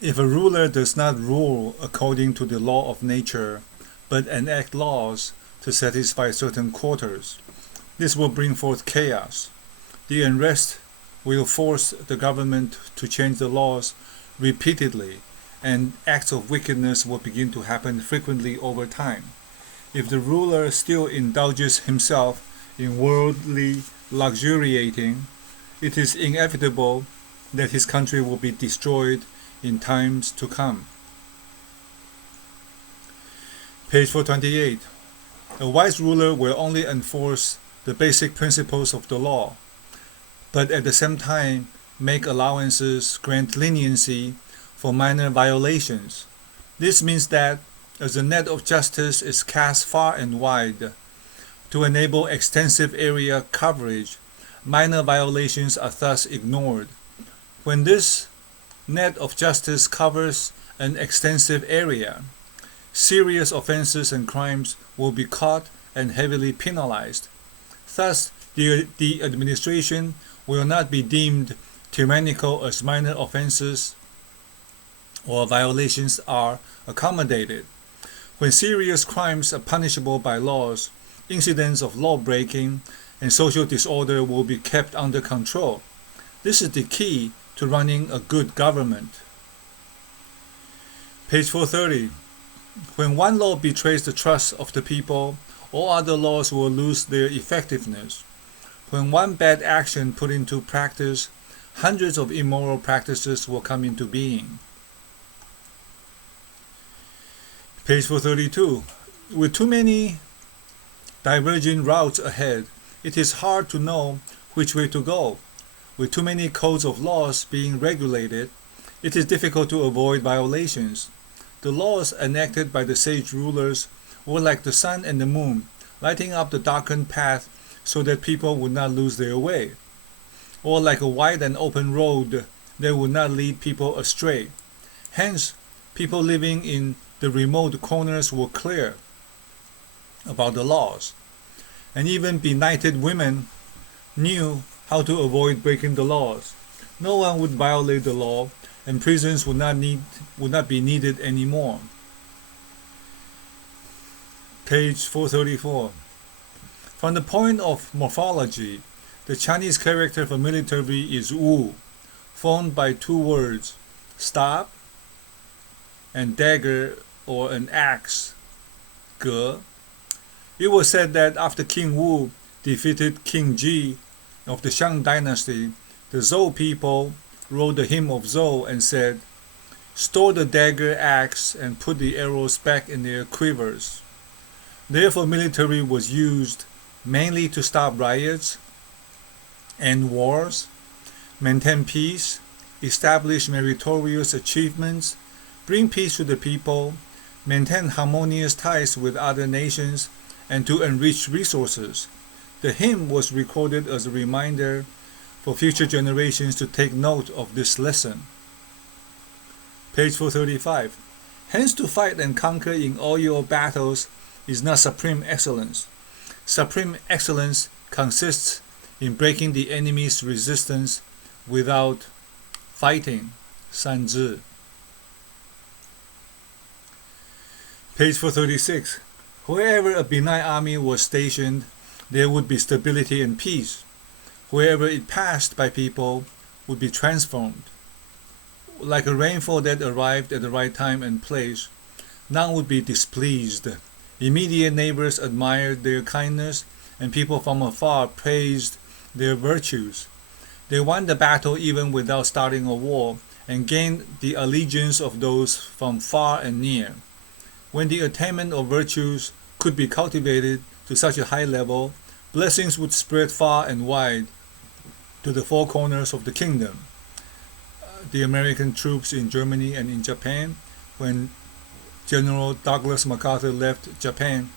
If a ruler does not rule according to the law of nature, but enact laws to satisfy certain quarters, this will bring forth chaos. The unrest will force the government to change the laws repeatedly, and acts of wickedness will begin to happen frequently over time. If the ruler still indulges himself in worldly luxuriating, it is inevitable that his country will be destroyed in times to come. Page 428. A wise ruler will only enforce the basic principles of the law, but at the same time make allowances, grant leniency for minor violations. This means that as the net of justice is cast far and wide to enable extensive area coverage, minor violations are thus ignored. When this net of justice covers an extensive area, serious offenses and crimes will be caught and heavily penalized. Thus, the administration will not be deemed tyrannical as minor offenses or violations are accommodated. When serious crimes are punishable by laws, incidents of law-breaking and social disorder will be kept under control. This is the key to running a good government. Page 430. When one law betrays the trust of the people, all other laws will lose their effectiveness. When one bad action put into practice, hundreds of immoral practices will come into being. Page 432. With too many diverging routes ahead, it is hard to know which way to go. With too many codes of laws being regulated, it is difficult to avoid violations. The laws enacted by the sage rulers were like the sun and the moon, lighting up the darkened path so that people would not lose their way, or like a wide and open road that would not lead people astray. Hence, people living in the remote corners were clear about the laws, and even benighted women knew how to avoid breaking the laws. No one would violate the law, and prisons would not be needed anymore. Page 434. From the point of morphology, the Chinese character for military is Wu, formed by two words, stop, and dagger or an axe, Ge. It was said that after King Wu defeated King Ji of the Shang dynasty, the Zhou people wrote the hymn of Zhou and said, "Store the dagger, axe, and put the arrows back in their quivers." Therefore, military was used mainly to stop riots, end wars, maintain peace, establish meritorious achievements, bring peace to the people, maintain harmonious ties with other nations, and to enrich resources. The hymn was recorded as a reminder for future generations to take note of this lesson. Page 435. Hence, to fight and conquer in all your battles is not supreme excellence. Supreme excellence consists in breaking the enemy's resistance without fighting. Sanzi. Page 436. Wherever a benign army was stationed, there would be stability and peace. Wherever it passed by people would be transformed. Like a rainfall that arrived at the right time and place, none would be displeased. Immediate neighbors admired their kindness, and people from afar praised their virtues. They won the battle even without starting a war, and gained the allegiance of those from far and near. When the attainment of virtues could be cultivated to such a high level, blessings would spread far and wide to the four corners of the kingdom. The American troops in Germany and in Japan, when General Douglas MacArthur left Japan,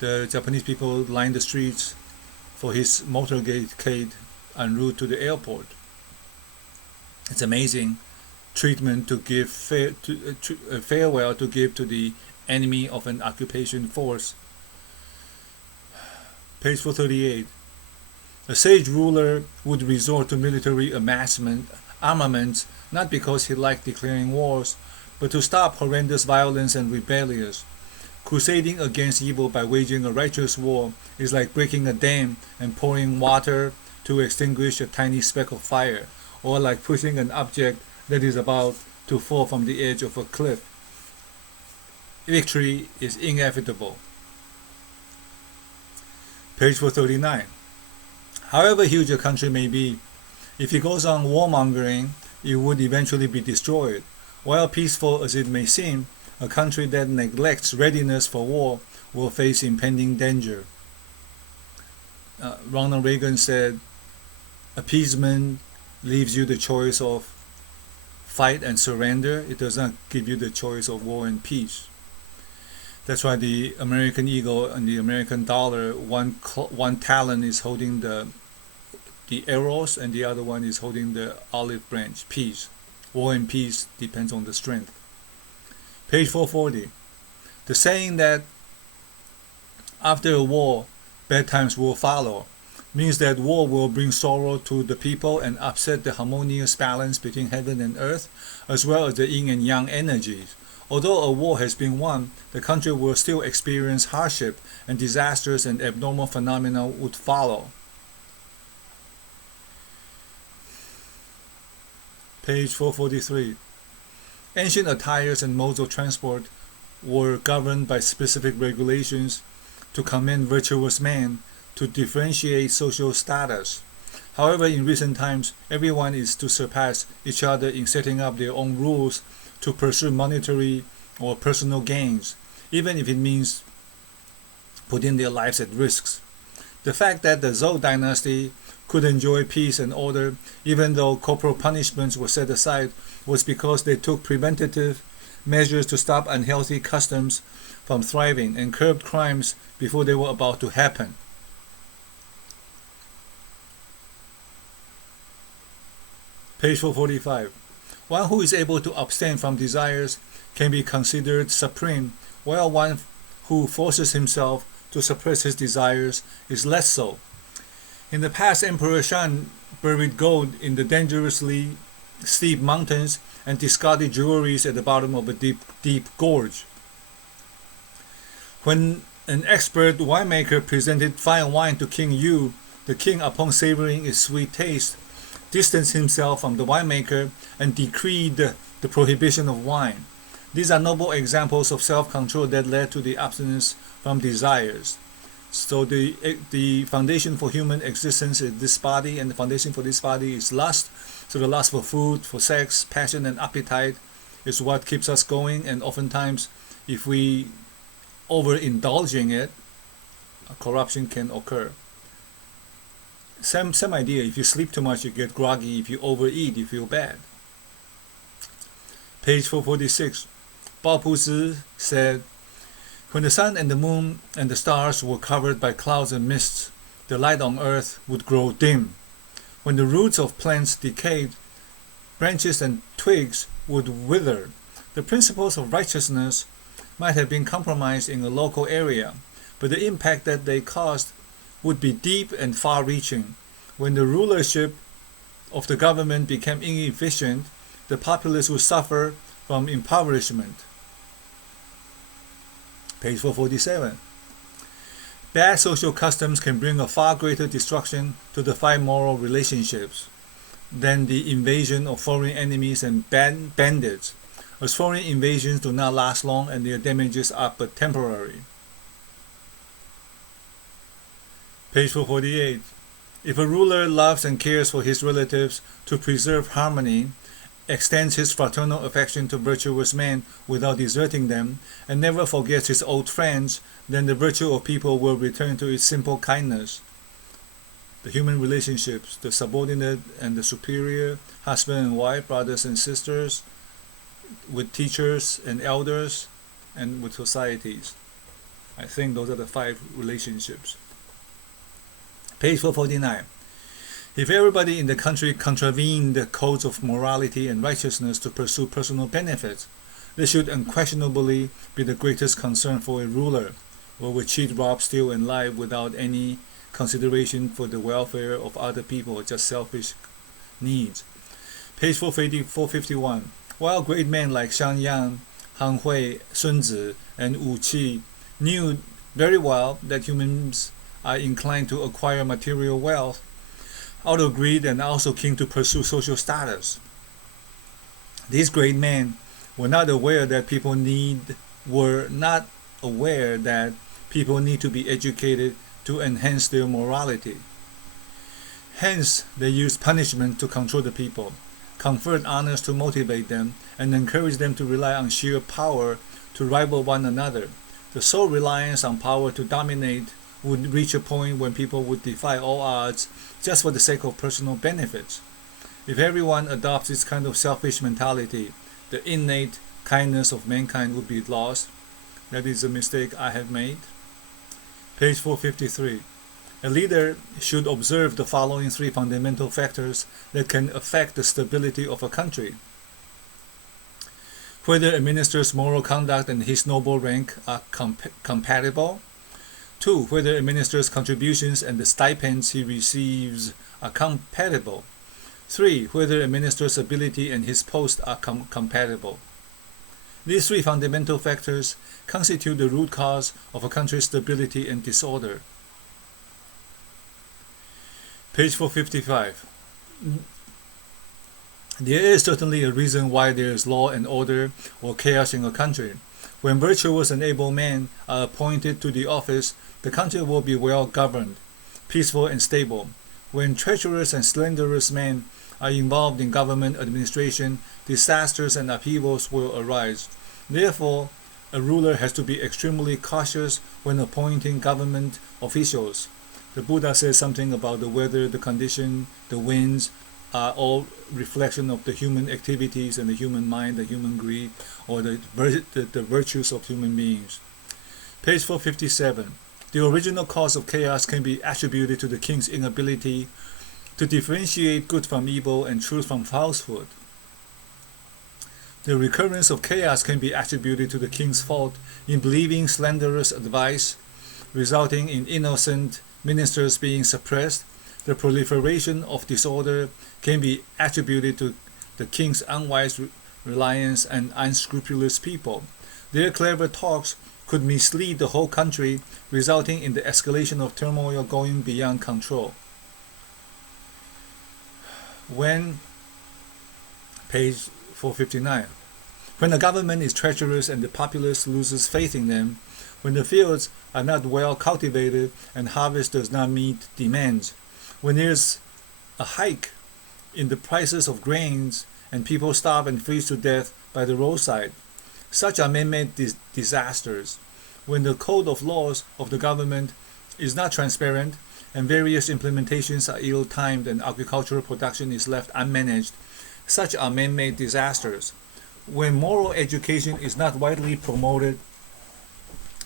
the Japanese people lined the streets for his motorcade en route to the airport. It's amazing treatment to give farewell to give to the enemy of an occupation force. Page 438. A sage ruler would resort to military armaments not because he liked declaring wars, but to stop horrendous violence and rebellions. Crusading against evil by waging a righteous war is like breaking a dam and pouring water to extinguish a tiny speck of fire, or like pushing an object that is about to fall from the edge of a cliff. Victory is inevitable. Page 439. However huge a country may be, if it goes on warmongering, it would eventually be destroyed. While peaceful as it may seem, a country that neglects readiness for war will face impending danger. Ronald Reagan said, appeasement leaves you the choice of fight and surrender. It does not give you the choice of war and peace. That's why the American eagle and the American dollar, one talon is holding the arrows and the other one is holding the olive branch, peace. War and peace depends on the strength. Page 440. The saying that after a war, bad times will follow means that war will bring sorrow to the people and upset the harmonious balance between heaven and earth, as well as the yin and yang energies. Although a war has been won, the country will still experience hardship, and disasters and abnormal phenomena would follow. Page 443. Ancient attires and modes of transport were governed by specific regulations to commend virtuous men, to differentiate social status. However, in recent times, everyone is to surpass each other in setting up their own rules to pursue monetary or personal gains, even if it means putting their lives at risk. The fact that the Zhou dynasty could enjoy peace and order even though corporal punishments were set aside was because they took preventative measures to stop unhealthy customs from thriving and curbed crimes before they were about to happen. Page 445. One who is able to abstain from desires can be considered supreme, while one who forces himself to suppress his desires is less so. In the past, Emperor Shan buried gold in the dangerously steep mountains and discarded jewelries at the bottom of a deep gorge. When an expert winemaker presented fine wine to King Yu, the king, upon savoring its sweet taste, distanced himself from the winemaker and decreed the prohibition of wine. These are noble examples of self-control that led to the abstinence from desires. So the foundation for human existence is this body, and the foundation for this body is lust. So the lust for food, for sex, passion, and appetite is what keeps us going. And oftentimes, if we overindulge in it, corruption can occur. Same idea. If you sleep too much, you get groggy. If you overeat, you feel bad. Page 446. Bao Puzi said, when the sun and the moon and the stars were covered by clouds and mists, the light on earth would grow dim. When the roots of plants decayed, branches and twigs would wither. The principles of righteousness might have been compromised in a local area, but the impact that they caused would be deep and far-reaching. When the rulership of the government became inefficient, the populace would suffer from impoverishment. Page 447. Bad social customs can bring a far greater destruction to the 5 moral relationships than the invasion of foreign enemies and bandits, as foreign invasions do not last long and their damages are but temporary. Page 448. If a ruler loves and cares for his relatives to preserve harmony, extends his fraternal affection to virtuous men without deserting them, and never forgets his old friends, then the virtue of people will return to its simple kindness. The human relationships, the subordinate and the superior, husband and wife, brothers and sisters, with teachers and elders, and with societies. I think those are the 5 relationships. Page 449. If everybody in the country contravened the codes of morality and righteousness to pursue personal benefits, this should unquestionably be the greatest concern for a ruler, who would cheat, rob, steal, and lie without any consideration for the welfare of other people or just selfish needs. Page 451. While great men like Xiang Yang, Han Hui, Sun Tzu, and Wu Qi knew very well that humans are inclined to acquire material wealth out of greed and also keen to pursue social status. These great men were not aware that people need to be educated to enhance their morality. Hence, they used punishment to control the people, conferred honors to motivate them, and encourage them to rely on sheer power to rival one another. The sole reliance on power to dominate would reach a point when people would defy all odds just for the sake of personal benefits. If everyone adopts this kind of selfish mentality, the innate kindness of mankind would be lost. That is a mistake I have made. Page 453. A leader should observe the following three fundamental factors that can affect the stability of a country: whether a minister's moral conduct and his noble rank are compatible. 2. Whether a minister's contributions and the stipends he receives are compatible. 3. Whether a minister's ability and his post are compatible. These three fundamental factors constitute the root cause of a country's stability and disorder. Page 455. There is certainly a reason why there is law and order or chaos in a country. When virtuous and able men are appointed to the office, the country will be well governed, peaceful and stable. When treacherous and slanderous men are involved in government administration, disasters and upheavals will arise. Therefore, a ruler has to be extremely cautious when appointing government officials. The Buddha says something about the weather, the condition, the winds are all reflection of the human activities and the human mind, the human greed, or the virtues of human beings. Page 457. The original cause of chaos can be attributed to the king's inability to differentiate good from evil and truth from falsehood. The recurrence of chaos can be attributed to the king's fault in believing slanderous advice, resulting in innocent ministers being suppressed. The proliferation of disorder can be attributed to the king's unwise reliance on unscrupulous people. Their clever talks could mislead the whole country, resulting in the escalation of turmoil going beyond control. Page 459. When the government is treacherous and the populace loses faith in them, when the fields are not well cultivated and harvest does not meet demands, when there's a hike in the prices of grains and people starve and freeze to death by the roadside, such are man-made disasters. When the code of laws of the government is not transparent and various implementations are ill-timed and agricultural production is left unmanaged, such are man-made disasters. When moral education is not widely promoted,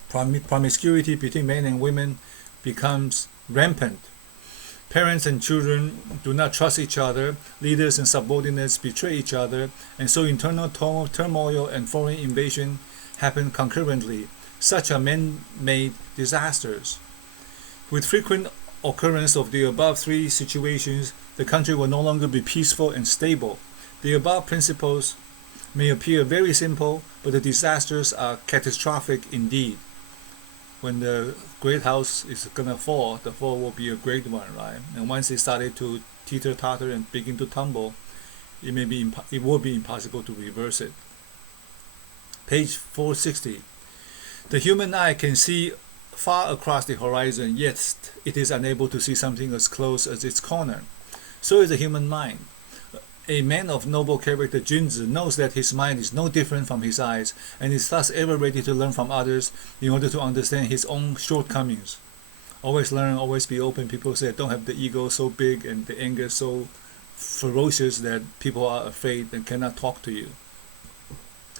promiscuity between men and women becomes rampant. Parents and children do not trust each other, leaders and subordinates betray each other, and so internal turmoil and foreign invasion happen concurrently. Such are man-made disasters. With frequent occurrence of the above three situations, the country will no longer be peaceful and stable. The above principles may appear very simple, but the disasters are catastrophic indeed. When the great house is gonna fall, the fall will be a great one, right? And once it started to teeter-totter and begin to tumble, it will be impossible to reverse it. Page 460. The human eye can see far across the horizon, yet it is unable to see something as close as its corner. So is the human mind. A man of noble character, Junzi, knows that his mind is no different from his eyes, and is thus ever ready to learn from others in order to understand his own shortcomings. Always learn, always be open. People say don't have the ego so big and the anger so ferocious that people are afraid and cannot talk to you.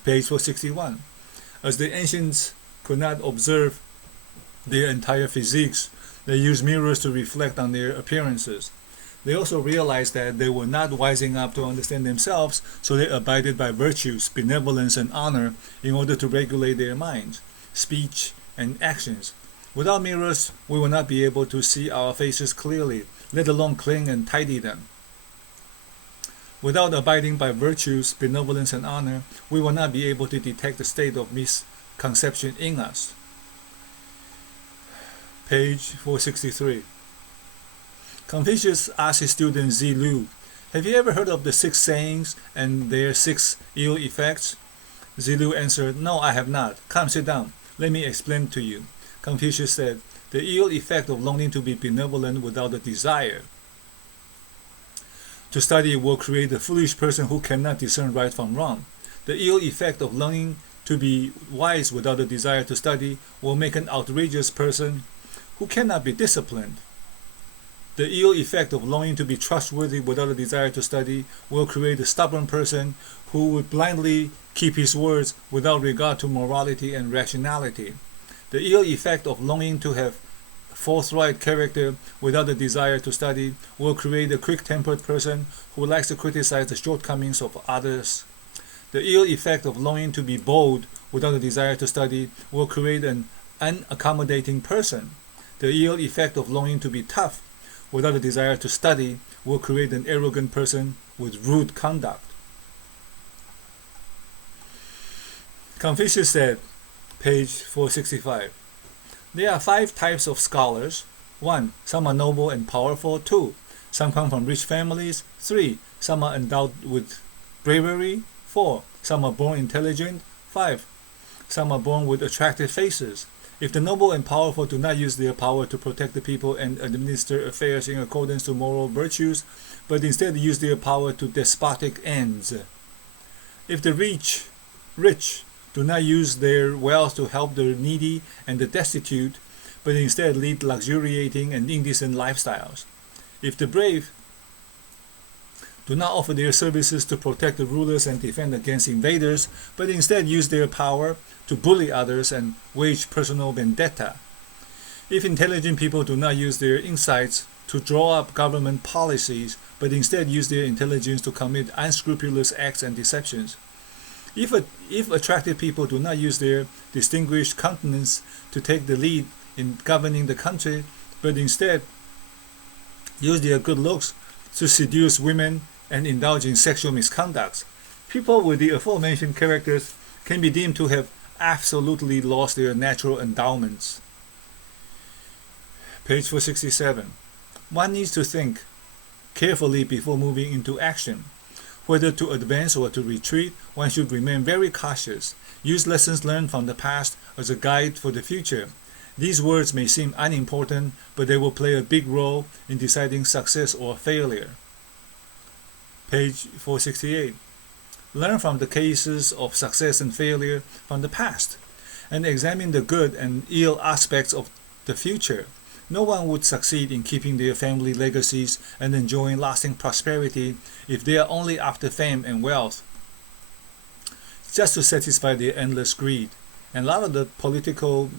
Page 461. As the ancients could not observe their entire physiques, they used mirrors to reflect on their appearances. They also realized that they were not wising up to understand themselves, so they abided by virtues, benevolence, and honor in order to regulate their minds, speech, and actions. Without mirrors, we will not be able to see our faces clearly, let alone clean and tidy them. Without abiding by virtues, benevolence, and honor, we will not be able to detect the state of misconception in us. Page 463. Confucius asked his student Zi Lu, "Have you ever heard of the 6 sayings and their 6 ill effects?" Zi Lu answered, "No, I have not. Come, sit down. Let me explain to you." Confucius said, "The ill effect of longing to be benevolent without a desire to study will create a foolish person who cannot discern right from wrong. The ill effect of longing to be wise without a desire to study will make an outrageous person who cannot be disciplined. The ill effect of longing to be trustworthy without a desire to study will create a stubborn person who would blindly keep his words without regard to morality and rationality. The ill effect of longing to have forthright character without a desire to study will create a quick-tempered person who likes to criticize the shortcomings of others. The ill effect of longing to be bold without a desire to study will create an unaccommodating person. The ill effect of longing to be tough without a desire to study will create an arrogant person with rude conduct." Confucius said, page 465, "There are 5 types of scholars. 1. Some are noble and powerful. 2. Some come from rich families. 3. Some are endowed with bravery. 4. Some are born intelligent. 5. Some are born with attractive faces. If the noble and powerful do not use their power to protect the people and administer affairs in accordance to moral virtues, but instead use their power to despotic ends. If the rich do not use their wealth to help the needy and the destitute, but instead lead luxuriating and indecent lifestyles. If the brave do not offer their services to protect the rulers and defend against invaders, but instead use their power to bully others and wage personal vendetta. If intelligent people do not use their insights to draw up government policies, but instead use their intelligence to commit unscrupulous acts and deceptions. If attractive people do not use their distinguished countenance to take the lead in governing the country, but instead use their good looks to seduce women and indulge in sexual misconduct, people with the aforementioned characters can be deemed to have absolutely lost their natural endowments." Page 467. One needs to think carefully before moving into action. Whether to advance or to retreat, one should remain very cautious. Use lessons learned from the past as a guide for the future. These words may seem unimportant, but they will play a big role in deciding success or failure. Page 468. Learn from the cases of success and failure from the past, and examine the good and ill aspects of the future. No one would succeed in keeping their family legacies and enjoying lasting prosperity if they are only after fame and wealth, just to satisfy their endless greed. And a lot of the political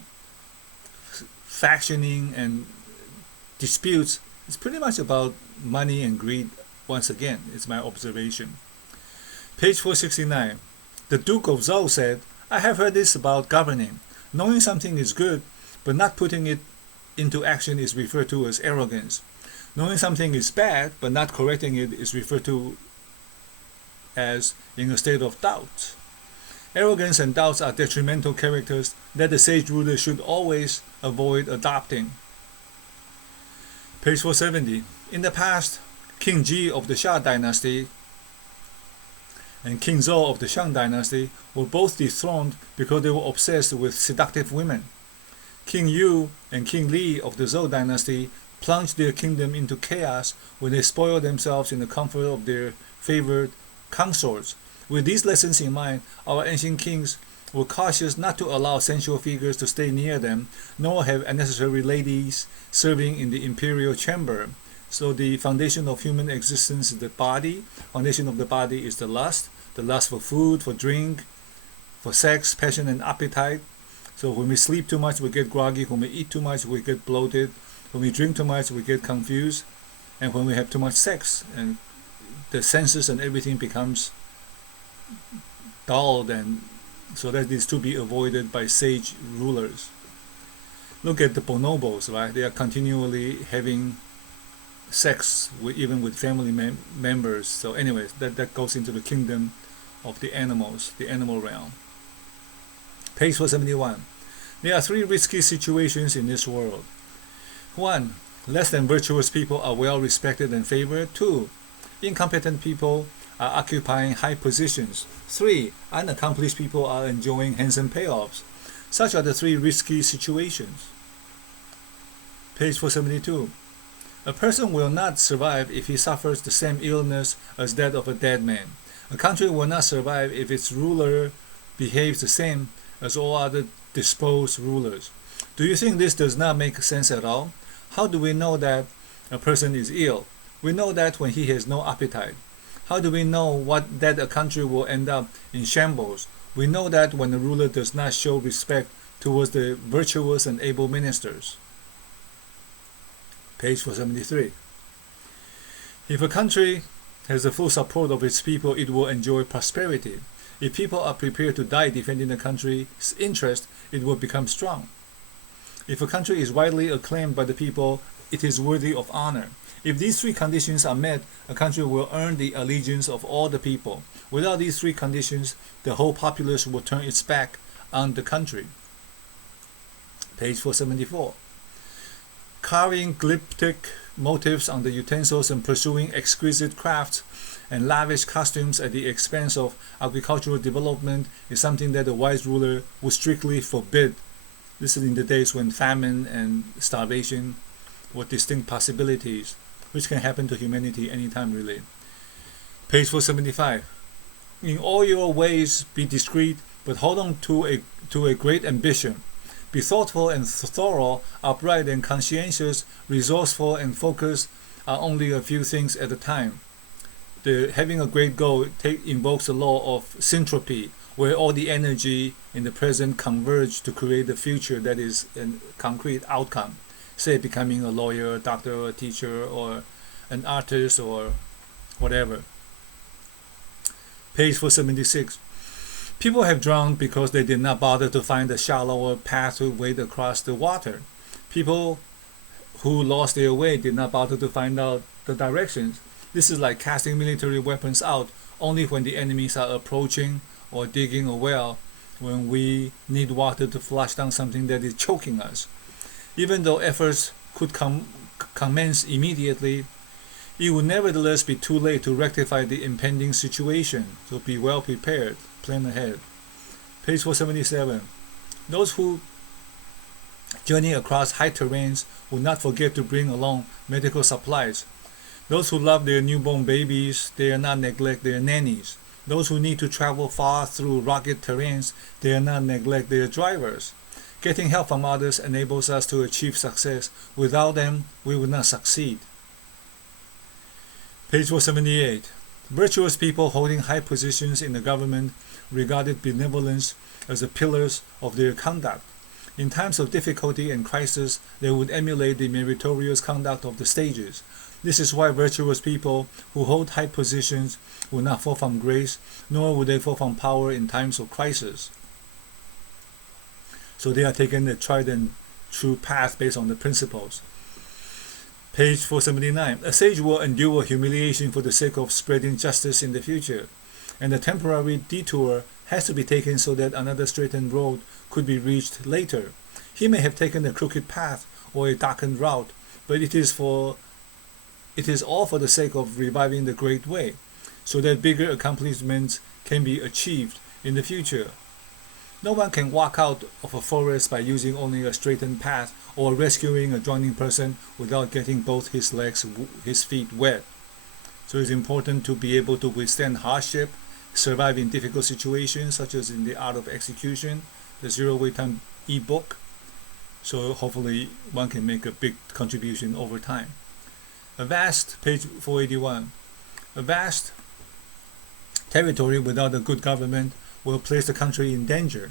factioning and disputes is pretty much about money and greed. Once again, it's my observation. Page 469. The Duke of Zhou said, "I have heard this about governing. Knowing something is good, but not putting it into action is referred to as arrogance. Knowing something is bad, but not correcting it is referred to as in a state of doubt. Arrogance and doubts are detrimental characters that the sage ruler should always avoid adopting." Page 470. In the past, King Ji of the Xia dynasty and King Zhou of the Shang dynasty were both dethroned because they were obsessed with seductive women. King Yu and King Li of the Zhou dynasty plunged their kingdom into chaos when they spoiled themselves in the comfort of their favored consorts. With these lessons in mind, our ancient kings were cautious not to allow sensual figures to stay near them, nor have unnecessary ladies serving in the imperial chamber. So the foundation of human existence is the body. Foundation of the body is the lust for food, for drink, for sex, passion, and appetite. So when we sleep too much, we get groggy. When we eat too much, we get bloated. When we drink too much, we get confused. And when we have too much sex, and the senses and everything becomes dulled, and so that is to be avoided by sage rulers. Look at the bonobos, right? They are continually having sex even with family members. So anyways, that goes into the kingdom of the animals, the animal realm. Page 471. There are three risky situations in this world. 1. Less than virtuous people are well respected and favored. 2. Incompetent people are occupying high positions. 3. Unaccomplished people are enjoying handsome payoffs. Such are the three risky situations. Page 472. A person will not survive if he suffers the same illness as that of a dead man. A country will not survive if its ruler behaves the same as all other disposed rulers. Do you think this does not make sense at all? How do we know that a person is ill? We know that when he has no appetite. How do we know that a country will end up in shambles? We know that when the ruler does not show respect towards the virtuous and able ministers. Page 473. If a country has the full support of its people, it will enjoy prosperity. If people are prepared to die defending the country's interest, it will become strong. If a country is widely acclaimed by the people, it is worthy of honor. If these three conditions are met, a country will earn the allegiance of all the people. Without these three conditions, the whole populace will turn its back on the country. Page 474. Carving glyptic motifs on the utensils and pursuing exquisite crafts and lavish costumes at the expense of agricultural development is something that a wise ruler would strictly forbid. This is in the days when famine and starvation were distinct possibilities, which can happen to humanity anytime really. Page 475. In all your ways be discreet, but hold on to a great ambition. Be thoughtful and thorough, upright and conscientious, resourceful and focused are only a few things at a time. Having a great goal invokes the law of syntropy, where all the energy in the present converge to create the future that is a concrete outcome. Say becoming a lawyer, a doctor, or a teacher, or an artist, or whatever. Page 476. People have drowned because they did not bother to find a shallower path to wade across the water. People who lost their way did not bother to find out the directions. This is like casting military weapons out only when the enemies are approaching, or digging a well when we need water to flush down something that is choking us. Even though efforts could commence immediately, it would nevertheless be too late to rectify the impending situation, so be well prepared, plan ahead. Page 477. Those who journey across high terrains will not forget to bring along medical supplies. Those who love their newborn babies dare not neglect their nannies. Those who need to travel far through rugged terrains dare not neglect their drivers. Getting help from others enables us to achieve success. Without them, we would not succeed. Page 478. Virtuous people holding high positions in the government regarded benevolence as the pillars of their conduct. In times of difficulty and crisis, they would emulate the meritorious conduct of the sages. This is why virtuous people who hold high positions will not fall from grace, nor will they fall from power in times of crisis. So they are taking the tried and true path based on the principles. Page 479. A sage will endure humiliation for the sake of spreading justice in the future, and a temporary detour has to be taken so that another straightened road could be reached later. He may have taken a crooked path or a darkened route, but it is all for the sake of reviving the great way, so that bigger accomplishments can be achieved in the future. No one can walk out of a forest by using only a straightened path or rescuing a drowning person without getting both his feet wet. So it's important to be able to withstand hardship, survive in difficult situations, such as in The Art of Execution, the Zero Wait Time ebook. So hopefully one can make a big contribution over time. Page 481. A vast territory without a good government will place the country in danger.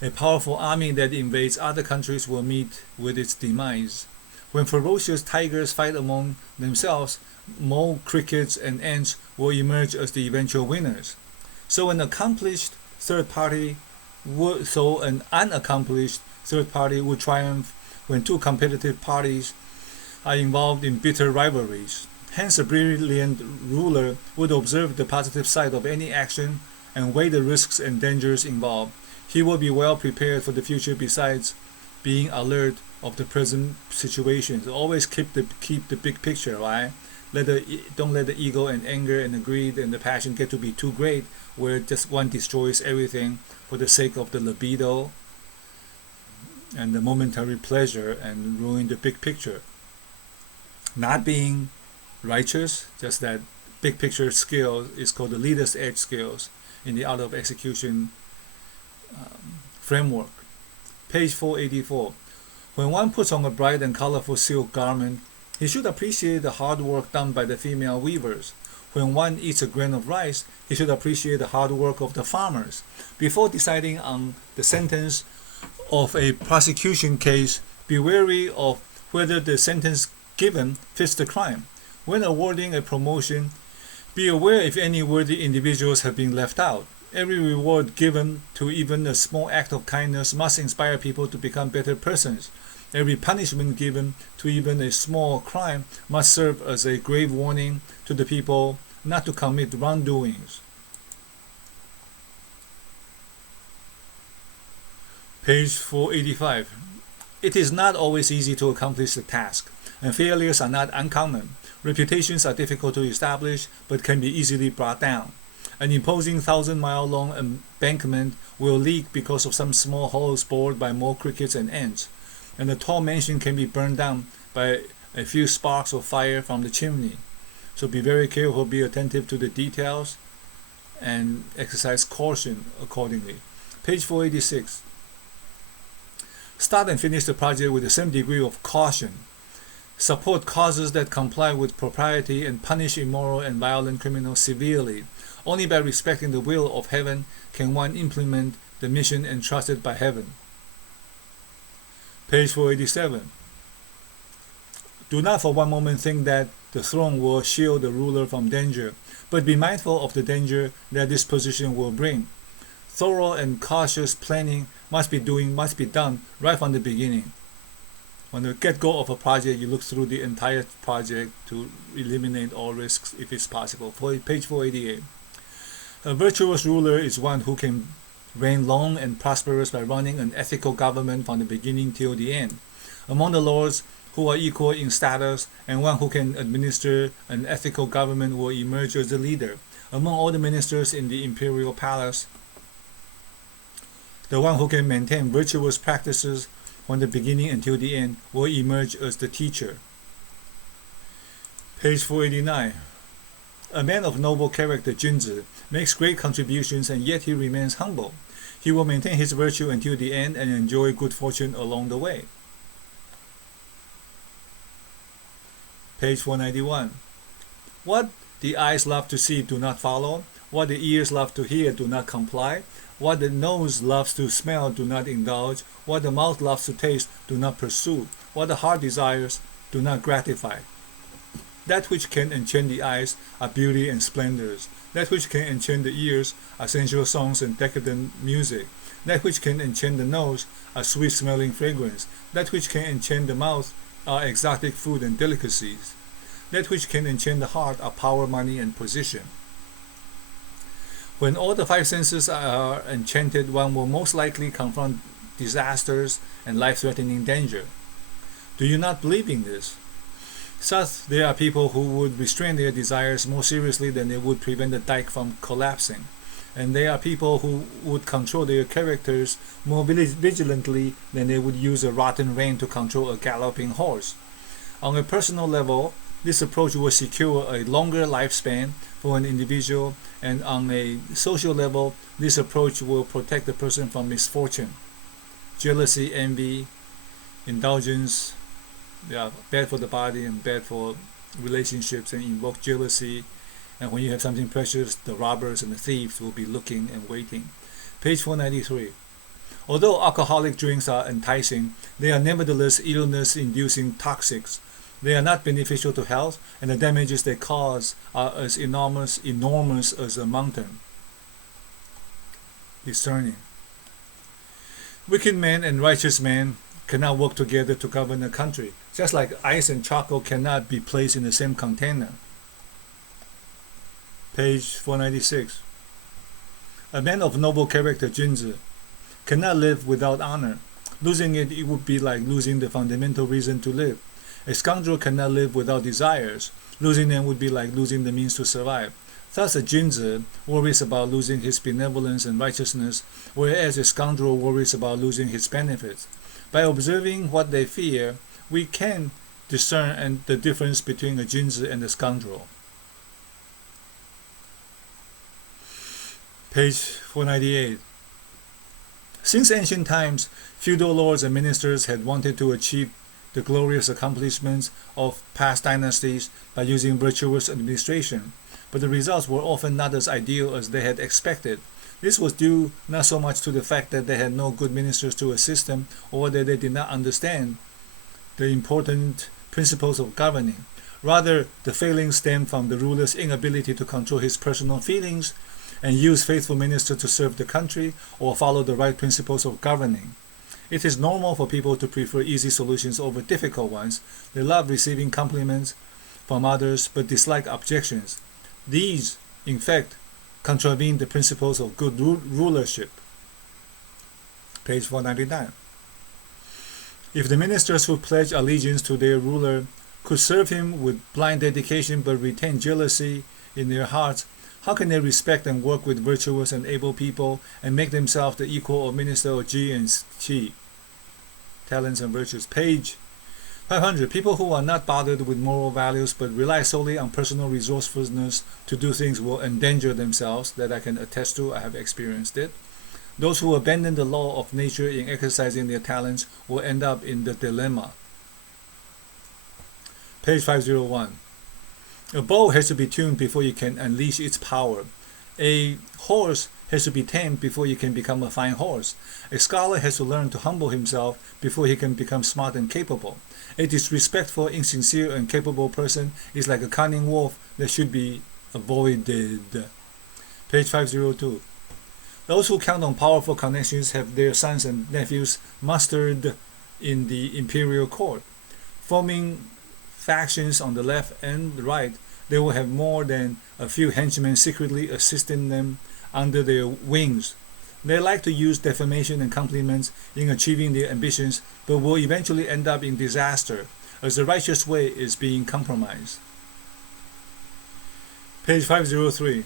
A powerful army that invades other countries will meet with its demise. When ferocious tigers fight among themselves, mole crickets and ants will emerge as the eventual winners. So an unaccomplished third party would triumph when two competitive parties are involved in bitter rivalries. Hence, a brilliant ruler would observe the positive side of any action and weigh the risks and dangers involved. He will be well prepared for the future besides being alert of the present situations. Always keep the big picture, right? Don't let the ego and anger and the greed and the passion get to be too great, where just one destroys everything for the sake of the libido and the momentary pleasure and ruin the big picture. Not being righteous, just that big picture skill is called the leader's edge skills in the art of execution framework. Page 484. When one puts on a bright and colorful silk garment, he should appreciate the hard work done by the female weavers. When one eats a grain of rice, he should appreciate the hard work of the farmers. Before deciding on the sentence of a prosecution case, be wary of whether the sentence given fits the crime. When awarding a promotion, be aware if any worthy individuals have been left out. Every reward given to even a small act of kindness must inspire people to become better persons. Every punishment given to even a small crime must serve as a grave warning to the people not to commit wrongdoings. Page 485. It is not always easy to accomplish the task, and failures are not uncommon. Reputations are difficult to establish, but can be easily brought down. An imposing 1,000-mile-long embankment will leak because of some small holes bored by more crickets and ants, and a tall mansion can be burned down by a few sparks of fire from the chimney. So be very careful, be attentive to the details, and exercise caution accordingly. Page 486. Start and finish the project with the same degree of caution. Support causes that comply with propriety and punish immoral and violent criminals severely. Only by respecting the will of heaven can one implement the mission entrusted by heaven. Page 487. Do not for one moment think that the throne will shield the ruler from danger, but be mindful of the danger that this position will bring. Thorough and cautious planning must be done right from the beginning. When you get go of a project, you look through the entire project to eliminate all risks if it's possible. Page 488. A virtuous ruler is one who can reign long and prosperous by running an ethical government from the beginning till the end. Among the lords who are equal in status, and one who can administer an ethical government will emerge as the leader. Among all the ministers in the imperial palace, the one who can maintain virtuous practices from the beginning until the end will emerge as the teacher. Page 489. A man of noble character, Junzi, makes great contributions and yet he remains humble. He will maintain his virtue until the end and enjoy good fortune along the way. Page 491. What the eyes love to see do not follow. What the ears love to hear do not comply. What the nose loves to smell do not indulge. What the mouth loves to taste do not pursue. What the heart desires do not gratify. That which can enchant the eyes are beauty and splendors. That which can enchant the ears are sensual songs and decadent music. That which can enchant the nose are sweet-smelling fragrance. That which can enchant the mouth are exotic food and delicacies. That which can enchant the heart are power, money, and position. When all the five senses are enchanted, one will most likely confront disasters and life-threatening danger. Do you not believe in this? Thus, there are people who would restrain their desires more seriously than they would prevent the dike from collapsing. And there are people who would control their characters more vigilantly than they would use a rotten rein to control a galloping horse. On a personal level, this approach will secure a longer lifespan for an individual, and on a social level, this approach will protect the person from misfortune. Jealousy, envy, indulgence, they are bad for the body and bad for relationships and invoke jealousy. And when you have something precious, the robbers and the thieves will be looking and waiting. Page 493. Although alcoholic drinks are enticing, they are nevertheless illness-inducing toxics. They are not beneficial to health, and the damages they cause are as enormous as a mountain. Discerning. Wicked men and righteous men cannot work together to govern a country, just like ice and charcoal cannot be placed in the same container. Page 496. A man of noble character, Junzi, cannot live without honor. Losing it would be like losing the fundamental reason to live. A scoundrel cannot live without desires. Losing them would be like losing the means to survive. Thus a Junzi worries about losing his benevolence and righteousness, whereas a scoundrel worries about losing his benefits. By observing what they fear, we can discern the difference between a Junzi and a scoundrel. Page 498. Since ancient times, feudal lords and ministers had wanted to achieve the glorious accomplishments of past dynasties by using virtuous administration, but the results were often not as ideal as they had expected. This was due not so much to the fact that they had no good ministers to assist them, or that they did not understand the important principles of governing. Rather, the failings stemmed from the ruler's inability to control his personal feelings and use faithful ministers to serve the country or follow the right principles of governing. It is normal for people to prefer easy solutions over difficult ones. They love receiving compliments from others but dislike objections. These, in fact, contravene the principles of good rulership. Page 499. If the ministers who pledge allegiance to their ruler could serve him with blind dedication but retain jealousy in their hearts, how can they respect and work with virtuous and able people and make themselves the equal of minister of Ji and Qi? Talents and virtues. Page 500. People who are not bothered with moral values but rely solely on personal resourcefulness to do things will endanger themselves. That I can attest to. I have experienced it. Those who abandon the law of nature in exercising their talents will end up in the dilemma. Page 501. A bow has to be tuned before you can unleash its power. A horse has to be tamed before you can become a fine horse. A scholar has to learn to humble himself before he can become smart and capable. A disrespectful, insincere, and capable person is like a cunning wolf that should be avoided. Page 502. Those who count on powerful connections have their sons and nephews mustered in the imperial court. Forming factions on the left and the right, they will have more than a few henchmen secretly assisting them under their wings. They like to use defamation and compliments in achieving their ambitions, but will eventually end up in disaster, as the righteous way is being compromised. Page 503.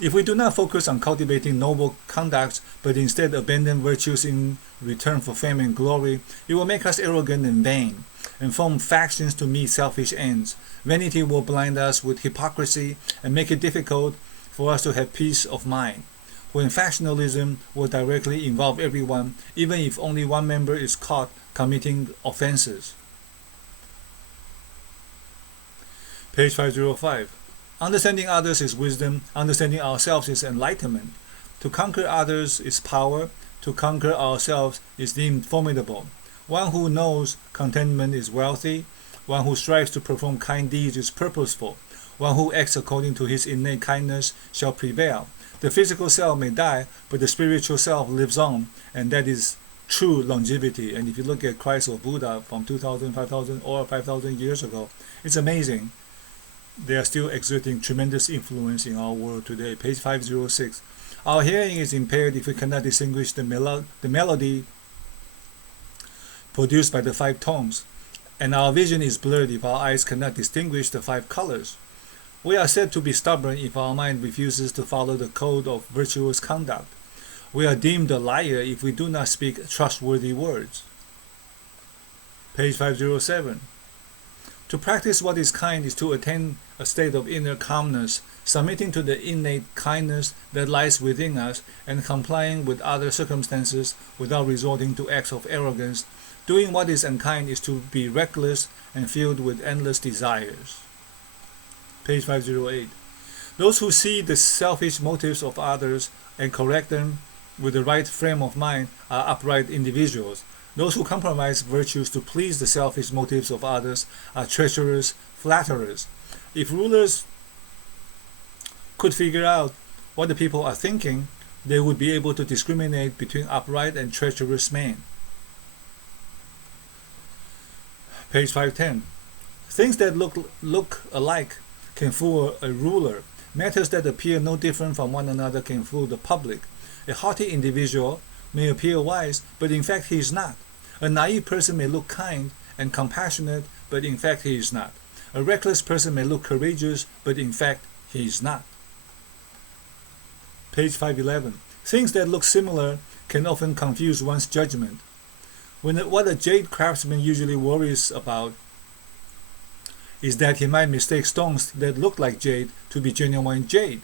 If we do not focus on cultivating noble conduct, but instead abandon virtues in return for fame and glory, it will make us arrogant and vain, and form factions to meet selfish ends. Vanity will blind us with hypocrisy and make it difficult for us to have peace of mind. When factionalism will directly involve everyone, even if only one member is caught committing offenses. Page 505. Understanding others is wisdom. Understanding ourselves is enlightenment. To conquer others is power. To conquer ourselves is deemed formidable. One who knows contentment is wealthy. One who strives to perform kind deeds is purposeful. One who acts according to his innate kindness shall prevail. The physical self may die, but the spiritual self lives on, and that is true longevity. And if you look at Christ or Buddha from 2,000, 5,000, or 5,000 years ago, it's amazing. They are still exerting tremendous influence in our world today. Page 506. Our hearing is impaired if we cannot distinguish the melody produced by the 5 tones, and our vision is blurred if our eyes cannot distinguish the 5 colors. We are said to be stubborn if our mind refuses to follow the code of virtuous conduct. We are deemed a liar if we do not speak trustworthy words. Page 507. To practice what is kind is to attain a state of inner calmness, submitting to the innate kindness that lies within us and complying with other circumstances without resorting to acts of arrogance. Doing what is unkind is to be reckless and filled with endless desires. Page 508. Those who see the selfish motives of others and correct them with the right frame of mind are upright individuals. Those who compromise virtues to please the selfish motives of others are treacherous flatterers. If rulers could figure out what the people are thinking, they would be able to discriminate between upright and treacherous men. Page 510. Things that look alike can fool a ruler. Matters that appear no different from one another can fool the public. A haughty individual may appear wise, but in fact he is not. A naive person may look kind and compassionate, but in fact he is not. A reckless person may look courageous, but in fact he is not. Page 511. Things that look similar can often confuse one's judgment. What a jade craftsman usually worries about is that he might mistake stones that look like jade to be genuine jade.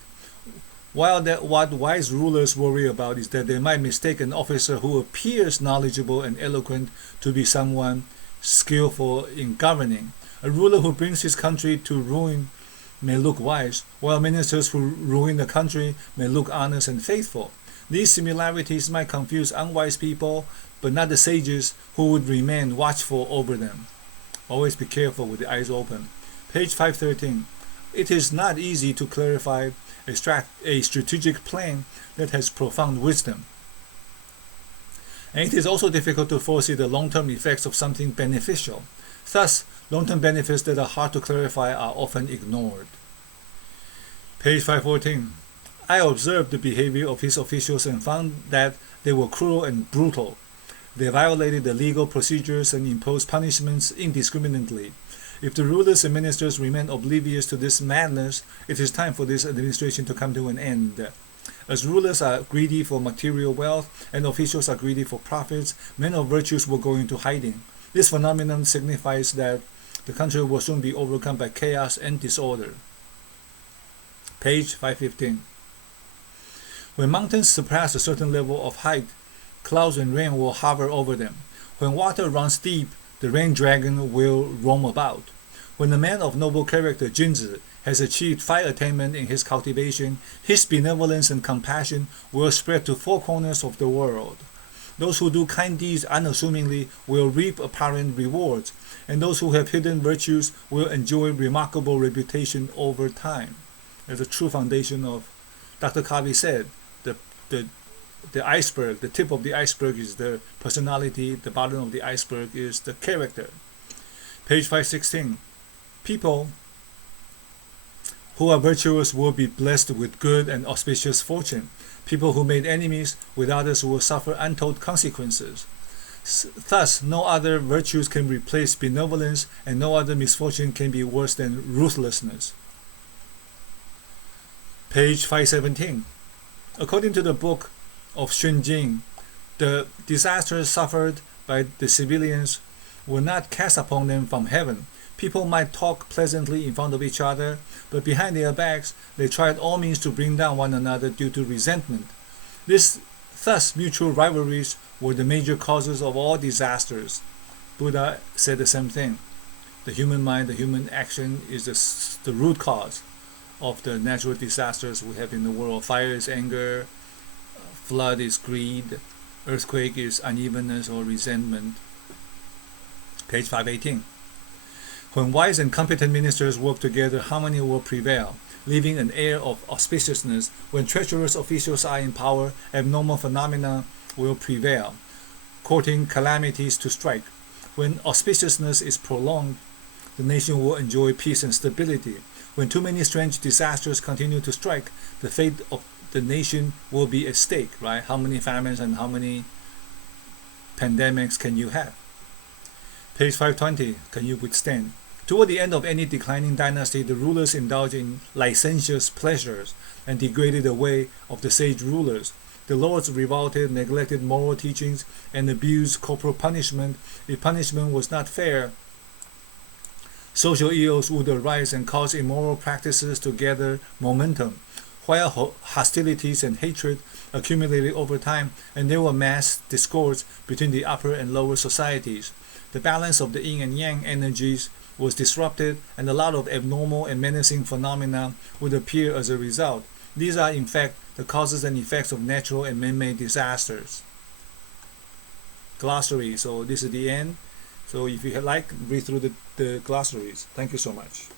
While what wise rulers worry about is that they might mistake an officer who appears knowledgeable and eloquent to be someone skillful in governing. A ruler who brings his country to ruin may look wise, while ministers who ruin the country may look honest and faithful. These similarities might confuse unwise people, but not the sages who would remain watchful over them. Always be careful with the eyes open. Page 513. It is not easy to clarify a strategic plan that has profound wisdom. And it is also difficult to foresee the long-term effects of something beneficial. Thus, long-term benefits that are hard to clarify are often ignored. Page 514. I observed the behavior of his officials and found that they were cruel and brutal. They violated the legal procedures and imposed punishments indiscriminately. If the rulers and ministers remain oblivious to this madness, it is time for this administration to come to an end. As rulers are greedy for material wealth and officials are greedy for profits, men of virtues will go into hiding. This phenomenon signifies that the country will soon be overcome by chaos and disorder. Page 515. When mountains surpass a certain level of height, clouds and rain will hover over them. When water runs deep, the rain dragon will roam about. When a man of noble character, Jinzi, has achieved fine attainment in his cultivation, his benevolence and compassion will spread to four corners of the world. Those who do kind deeds unassumingly will reap apparent rewards, and those who have hidden virtues will enjoy remarkable reputation over time. As a true foundation of, Dr. Covey said, the iceberg, the tip of the iceberg is the personality, the bottom of the iceberg is the character. Page 516. People who are virtuous will be blessed with good and auspicious fortune. People who made enemies with others will suffer untold consequences. Thus, no other virtues can replace benevolence, and no other misfortune can be worse than ruthlessness. Page 517. According to the book of Xunjing, the disasters suffered by the civilians were not cast upon them from heaven. People might talk pleasantly in front of each other, but behind their backs they tried all means to bring down one another due to resentment. Thus, mutual rivalries were the major causes of all disasters. Buddha said the same thing. The human mind, the human action is the root cause of the natural disasters we have in the world. Fire is anger, flood is greed, earthquake is unevenness or resentment. Page 518. When wise and competent ministers work together, harmony will prevail, leaving an air of auspiciousness. When treacherous officials are in power, abnormal phenomena will prevail, courting calamities to strike. When auspiciousness is prolonged, the nation will enjoy peace and stability. When too many strange disasters continue to strike, the fate of the nation will be at stake, right? How many famines and how many pandemics can you have? Page 520, can you withstand? Toward the end of any declining dynasty, the rulers indulge in licentious pleasures and degraded the way of the sage rulers. The lords revolted, neglected moral teachings, and abused corporal punishment. If punishment was not fair, social ills would arise and cause immoral practices to gather momentum, while hostilities and hatred accumulated over time, and there were mass discords between the upper and lower societies. The balance of the yin and yang energies was disrupted, and a lot of abnormal and menacing phenomena would appear as a result. These are in fact the causes and effects of natural and man-made disasters. Glossary. So this is the end. So if you like, read through the glossaries. Thank you so much.